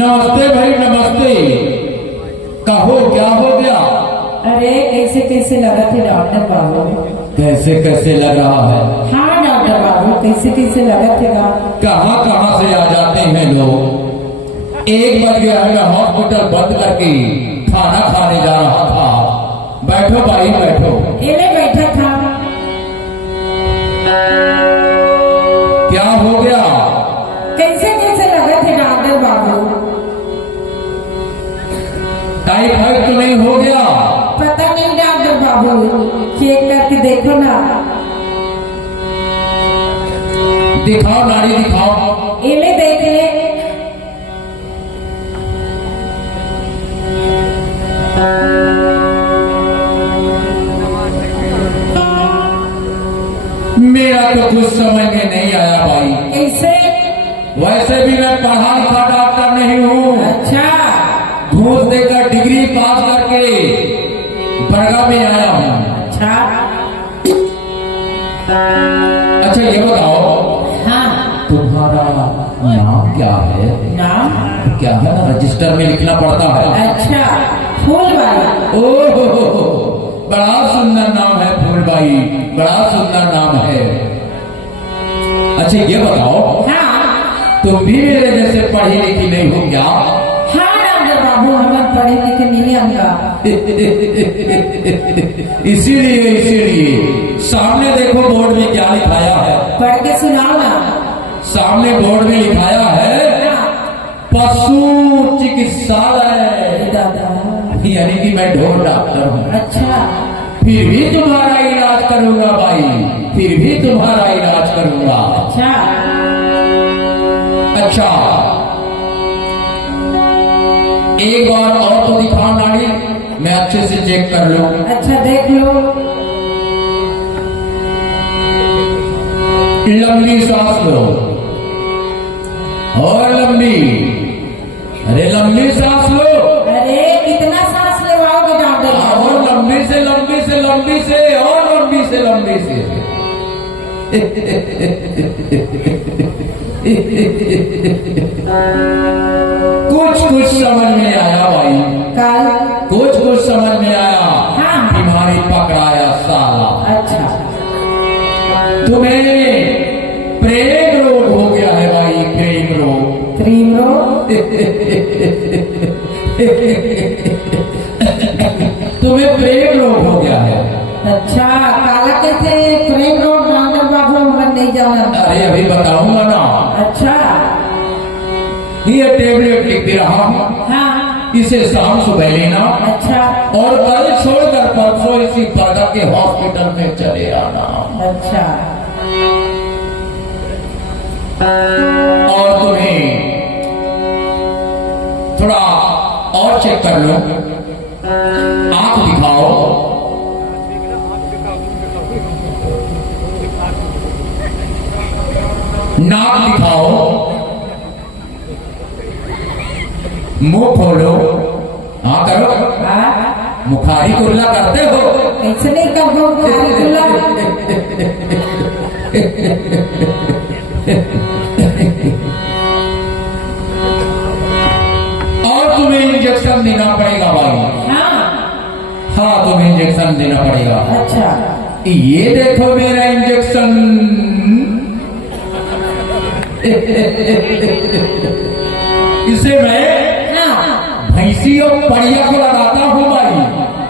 नमस्ते भाई नमस्ते। कहो क्या हो गया? अरे कैसे कैसे लगा थे डॉक्टर बाबू? कैसे कैसे लग रहा है? हाँ डॉक्टर बाबू कैसे कैसे लगा थे? कहाँ कहाँ से आ जाते हैं लोग। 1 बज गया है, मैं हॉस्पिटल बंद करके खाना खाने जा रहा था। बैठो भाई बैठो। एले बैठा था। क्या हो गया? कैसे कैसे लगा थे डॉक्टर बाबू? टाइफाइड तो नहीं हो गया? पता नहीं डॉक्टर बाबू, चेक करके देखो ना। दिखाओ नाड़ी दिखाओ। एले देख ले। मेरा तो कुछ समझ में नहीं आया भाई। कैसे? वैसे भी मैं पढ़ा लिखा डॉक्टर नहीं हूँ। अच्छा। घूस देकर डिग्री पास करके बरगा में आया हूँ। अच्छा। अच्छा ये बताओ, हाँ। तुम्हारा नाम क्या है? नाम क्या है ना, रजिस्टर में लिखना पड़ता है। अच्छा, फूलबाई। ओह बड़ा सुंदर नाम है फूलबाई, बड़ा सुंदर नाम है। अच्छा ये बताओ, हाँ। तुम भी मेरे जैसे पढ़ी लिखी नहीं हो क्या? हाँ डॉक्टर बाबू, हमें पढ़े लिखे नहीं आऊंगा। इसीलिए सामने देखो बोर्ड में क्या लिखाया है। पढ़ के सुनाओ ना। सामने बोर्ड में लिखाया है पशु चिकित्सालय, दादा। यानी कि मैं ढोर डॉक्टर हूँ। अच्छा। फिर भी तुम्हारा इलाज करूंगा भाई, फिर भी तुम्हारा इलाज करूंगा। अच्छा। अच्छा एक बार और तो दिखाओ नाड़ी, मैं अच्छे से चेक कर लूं। अच्छा देख लो। लंबी सांस लो और लंबी, अरे लंबी सांस लो। अरे कितना सांस लेवाओगे डॉक्टर बाबू? और लंबी से लंबी से लंबी से और लंबी से लंबी से। कुछ कुछ समझ में आया भाई, कल। कुछ कुछ समझ में आया। हाँ। बीमारी पकड़ाया साला। अच्छा। तुम्हें प्रेम रोग हो गया है भाई, प्रेम रोग। क्रीम रोग? तुम्हें प्रेम रोग हो गया है। अच्छा, काला कैसे प्रेम रोग डॉक्टर बाबू? हम नहीं जाना। अरे अभी बताऊंगा ना। अच्छा। ये टेबलेट लिख दे रहा हूँ, हाँ। इसे शाम सुबह लेना। अच्छा। और कल छोड़कर परसों इसी बरगा के हॉस्पिटल में चले आना। अच्छा। और तुम्हें थोड़ा और चेक कर लो। आंख दिखाओ। नाक दिखाओ। मुंह खोलो। हाँ करो। हाँ। मुखारी कुर्ला करते हो? कैसे नहीं कर दो खुला? और तुम्हें इंजेक्शन देना पड़ेगा भाई। हाँ। हाँ तुम्हें इंजेक्शन देना पड़ेगा। अच्छा। ये देखो मेरा इंजेक्शन। इसे मैं भैंसी और बढ़िया को लगाता हूँ भाई।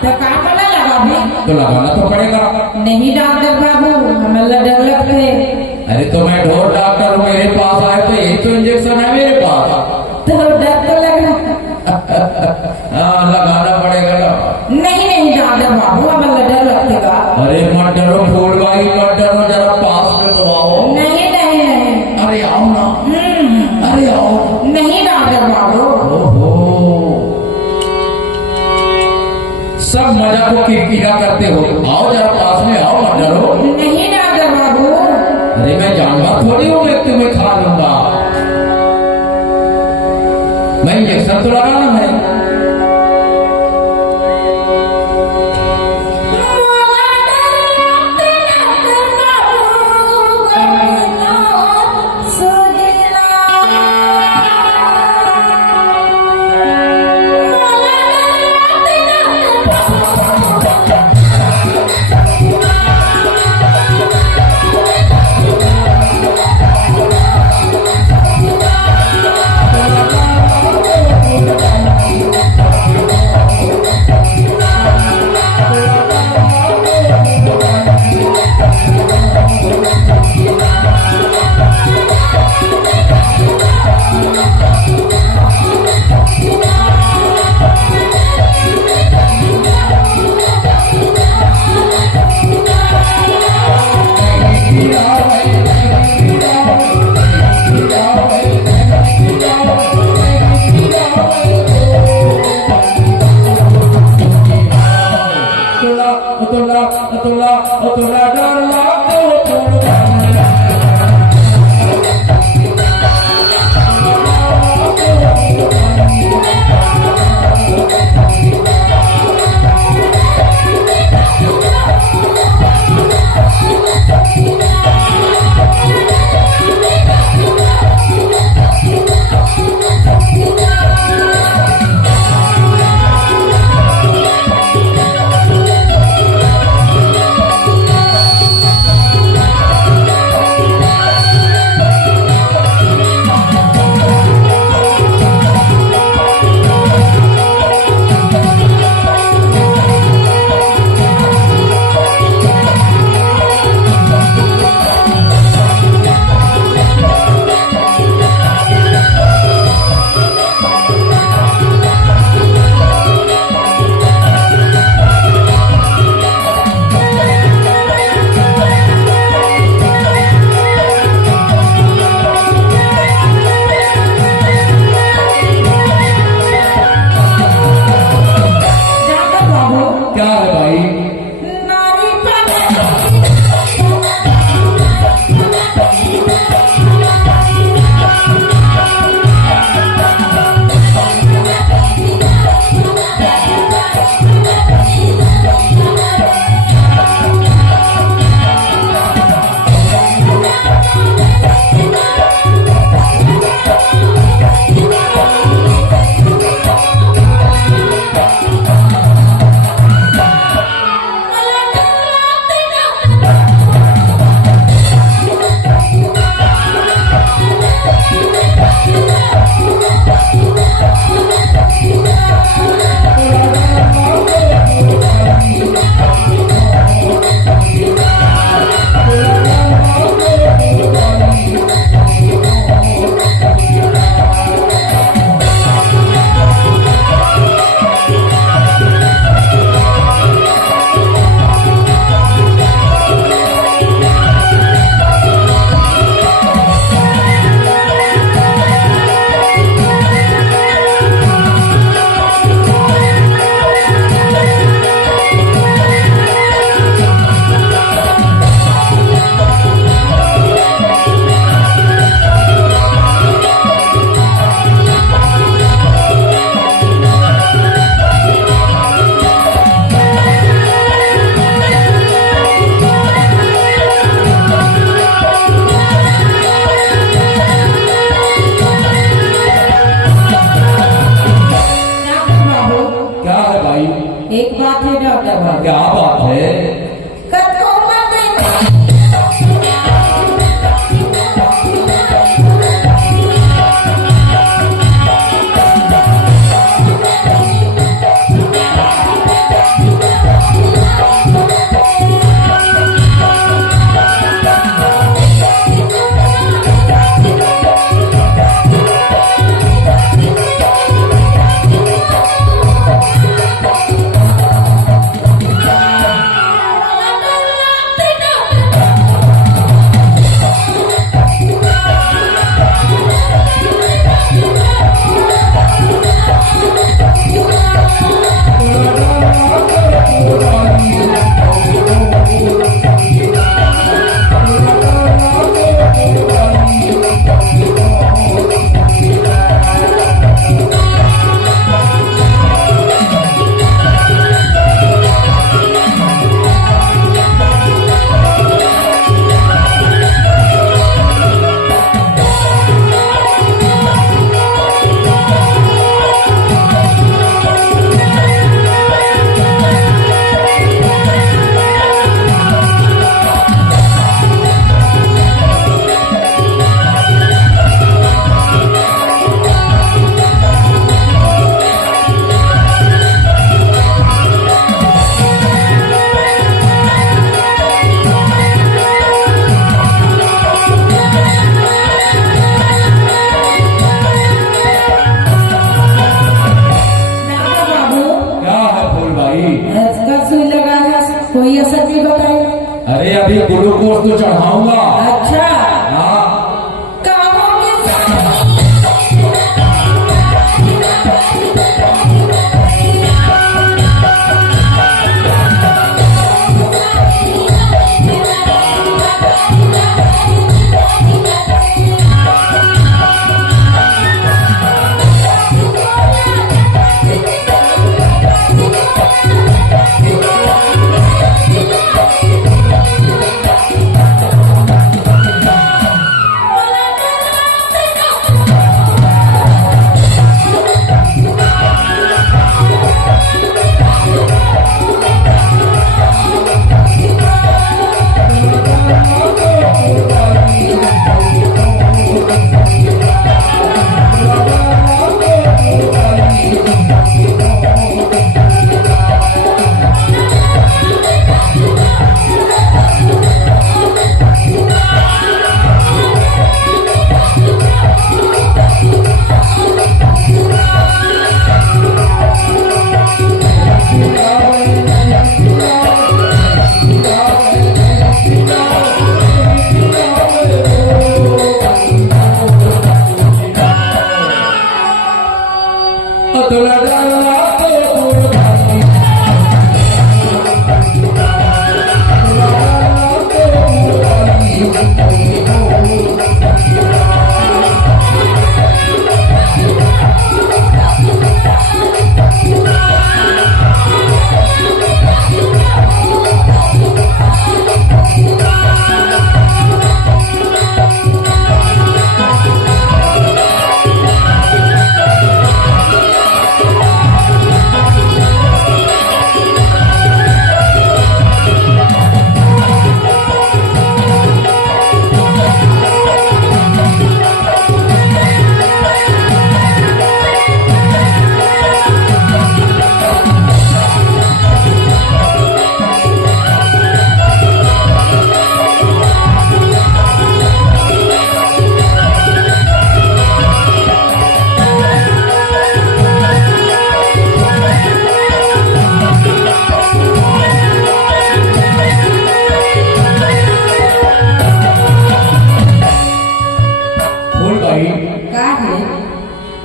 तो काटना लगा भी? तो लगाना तो पड़ेगा। नहीं डॉक्टर बाबू, हमें डर लगते। अरे तो मैं ढोर डॉक्टर हूँ, मेरे पास आए तो ये तो इंजेक्शन है मेरे पास। तो डर तो लग रहा। हाँ लगाना पड़ेगा ना। नहीं नहीं डॉक्टर बाबू, हमें डर लगतेगा। अरे मत डरो फूल भाई, मत डरो, जरा पास में तो आओ। नहीं नहीं नहीं। अरे आओ ना। अरे आओ। नहीं डॉक्टर बाबू। ओहो सब मजा को किरकिरा करते हो। आओ जरा पास में आओ, मत डरो। नहीं डॉक्टर बाबू। अरे मैं जानवर थोड़ी हूँ मैं तुम्हें खा लूंगा। मैं इंजेक्शन तो लगाना है। डर लागे एक बात है डॉक्टर बाबू। क्या बात है? कोई असर नहीं बताए। अरे अभी ग्लूकोज तो चढ़ाऊंगा। अच्छा हाँ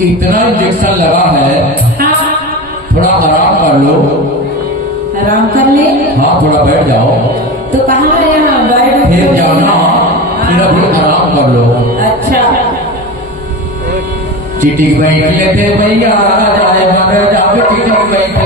इतना इंजेक्शन लगा है, हाँ थोड़ा आराम कर लो। आराम कर ले। हाँ थोड़ा बैठ जाओ, तो कहाँ है यहाँ बैठ? फिर जाना, फिर अभी आराम कर लो। अच्छा चिटिक बैठ लेते भैया जाए मर जाओ, चिटिक बैठ